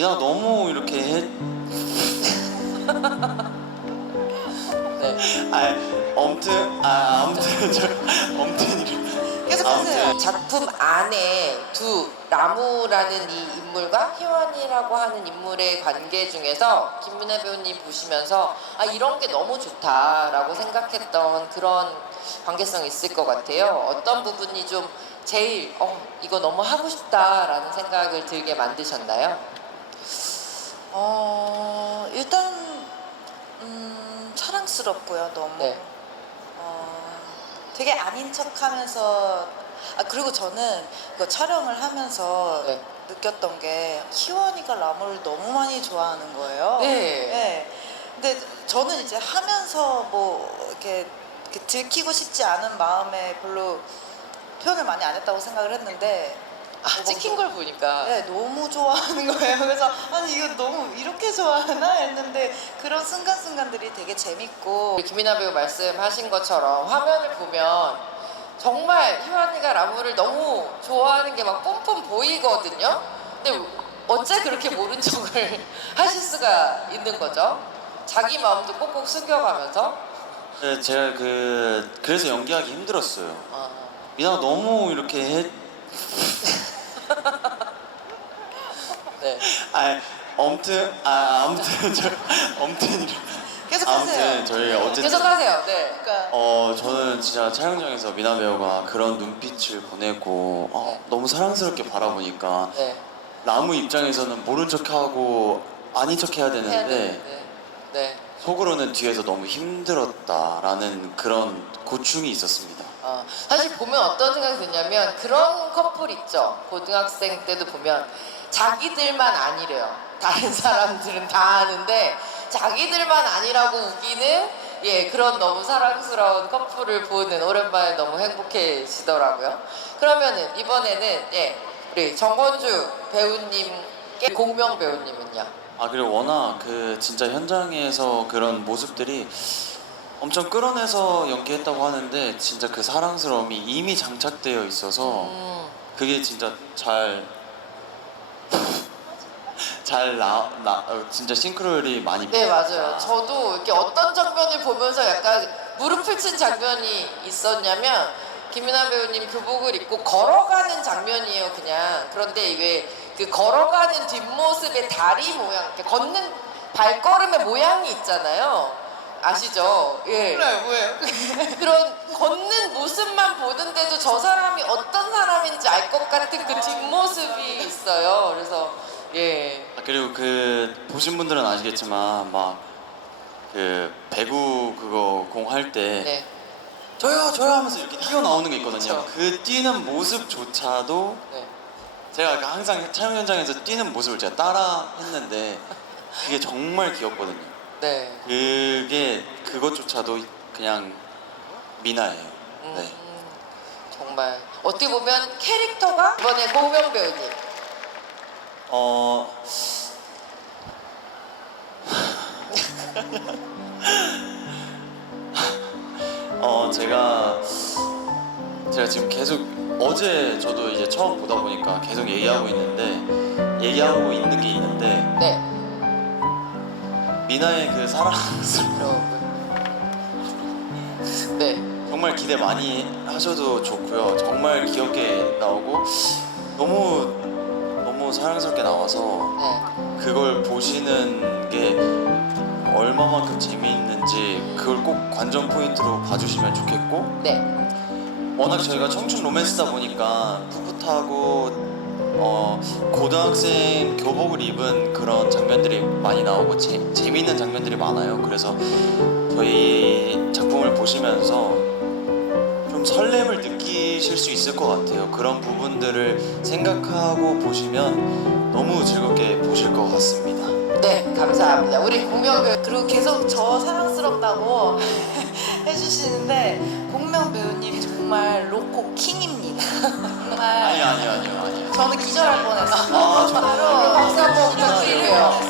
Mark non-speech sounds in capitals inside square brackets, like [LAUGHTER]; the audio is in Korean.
미나 너무 이렇게 해. [LAUGHS] 네. 아, 엄튼 아 아무튼 저 엄튼 이렇게. 계속하세요. 아무튼 작품 안에 두 라무라는 이 인물과 희원이라고 하는 인물의 관계 중에서 김민혜 배우님 보시면서 아 이런 게 너무 좋다라고 생각했던 그런 관계성이 있을 것 같아요. 어떤 부분이 좀 제일 어 이거 너무 하고 싶다라는 생각을 들게 만드셨나요? 어 일단 음, 사랑스럽고요 너무. 네. 어, 되게 아닌 척하면서 아 그리고 저는 그 촬영을 하면서 네. 느꼈던 게 희원이가 라모를 너무 많이 좋아하는 거예요. 네. 네. 근데 저는 이제 하면서 뭐 이렇게, 이렇게 들키고 싶지 않은 마음에 별로 표현을 많이 안 했다고 생각을 했는데 아 찍힌 걸 보니까 네, 너무 좋아하는 거예요. 그래서 아니 이거 너무 이렇게 좋아하나 했는데 그런 순간순간들이 되게 재밌고 우리 김이나 배우 말씀하신 것처럼 화면을 보면 정말 희환이가 라무를 너무 좋아하는 게 막 뿜뿜 보이거든요. 근데 어째 그렇게 모른 척을 [LAUGHS] 하실 수가 있는 거죠? 자기 마음도 꼭꼭 숨겨가면서. 네, 제가 그 그래서 연기하기 힘들었어요. 어, 미나가 너무 이렇게 해. 네. 아, 엄튼 아 아무튼 [LAUGHS] 저 엄튼 이렇게. 계속하세요. 아무튼 저희 어쨌든 계속하세요. 네. 그러니까 어 저는 진짜 촬영장에서 미나 배우가 그런 눈빛을 보내고 어, 네. 너무 사랑스럽게 바라보니까 네. 라무 입장에서는 모른 척하고 아닌 척 해야 해야 되는데 되는데. 네. 속으로는 뒤에서 너무 힘들었다라는 그런 고충이 있었습니다. 어, 사실 보면 어떤 생각이 드냐면 그런 커플 있죠. 고등학생 때도 보면 자기들만 아니래요. 다른 사람들은 다 아는데 자기들만 아니라고 우기는 예 그런 너무 사랑스러운 커플을 보는 오랜만에 너무 행복해지더라고요. 그러면은 이번에는 예 우리 정건주 배우님께 공명 배우님은요. 아 그리고 워낙 그 진짜 현장에서 그런 모습들이 엄청 끌어내서 연기했다고 하는데 진짜 그 사랑스러움이 이미 장착되어 있어서 음, 그게 진짜 잘. 잘 나, 나, 어, 진짜 싱크로율이 많이 네 맞아요. 저도 이렇게 어떤 장면을 보면서 약간 무릎을 친 장면이 있었냐면 김민아 배우님 교복을 입고 걸어가는 장면이에요 그냥. 그런데 왜그 걸어가는 뒷모습의 다리 모양, 이렇게 걷는 발걸음의 모양이 있잖아요. 아시죠? 예. 몰라요 뭐예요? [LAUGHS] 그런 걷는 모습만 보는데도 저 사람이 어떤 사람인지 알 것 같은 그 뒷모습이 있어요. 그래서 예. 아, 그리고 그 보신 분들은 아시겠지만 막 그 배구 그거 공 할 때 네. 저요 저요 하면서 이렇게 뛰어 나오는 게 있거든요. 그쵸. 그 뛰는 모습조차도 네. 제가 그 항상 촬영 현장에서 뛰는 모습을 제가 따라 했는데 그게 정말 귀엽거든요. 네. 그게 그것조차도 그냥 미나예요. 음, 네. 정말 어떻게 보면 캐릭터가 이번에 고명 배우님 어 [LAUGHS] 어 제가 제가 지금 계속 어제 저도 이제 처음 보다 보니까 계속 얘기하고 있는데 얘기하고 있는 게 있는데 네 미나의 그 사랑스러운 여러분 네 정말 기대 많이 하셔도 좋고요. 정말 귀엽게 나오고 너무 너무 사랑스럽게 나와서 네. 그걸 보시는 게 얼마만큼 재미있는지 그걸 꼭 관전 포인트로 봐주시면 좋겠고 네. 워낙 저희가 청춘 로맨스다 보니까 풋풋하고 어, 고등학생 교복을 입은 그런 장면들이 많이 나오고 재, 재미있는 장면들이 많아요. 그래서 저희 작품을 보시면서 좀 설렘을 느끼실 수 있을 것 같아요. 그런 부분들을 생각하고 보시면 너무 즐겁게 보실 것 같습니다. 네, 감사합니다. 우리 공명 배우 그리고 계속 저 사랑스럽다고 [LAUGHS] 해주시는데 공명 배우님 정말 로코 킹입니다. [LAUGHS] 정말 아니 아니요 아니요 아니요. 저는 기절할 뻔했어요. 아, 정말요? 박수 한번 부탁드릴게요.